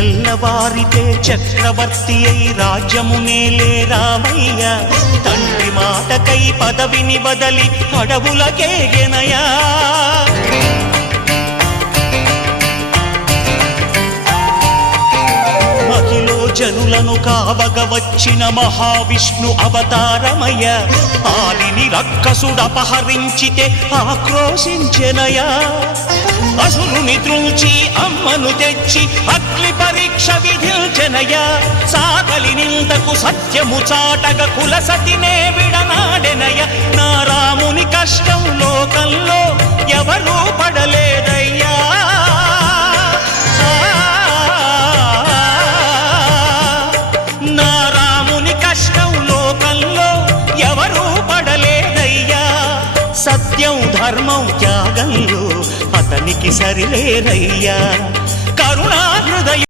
తెల్లవారితే చక్రవర్తి అయి రాజ్యమునేలే రామయ్య తండ్రి మాటకై పదవిని బదలి అడవులకేగెనయా మహిలో జనులను కావగ వచ్చిన మహావిష్ణు అవతారమయ్య ఆలిని రక్కసుడపహరించితే ఆక్రోశించెనయా అసురుని త్రుంచి అమ్మను తెచ్చి అగ్ని పరీక్ష విధించెనయా సాగలి నిందకు సత్యము చాటగ కులసతినే విడనాడెనయ నా రాముని కష్టం లోకంలో ఎవరూ పడలేదయ్యా నా రాముని కష్టం లోకంలో ఎవరూ పడలేదయ్యా సత్యం ధర్మం త్యాగంలో అతనికి సరిలేరయ్యా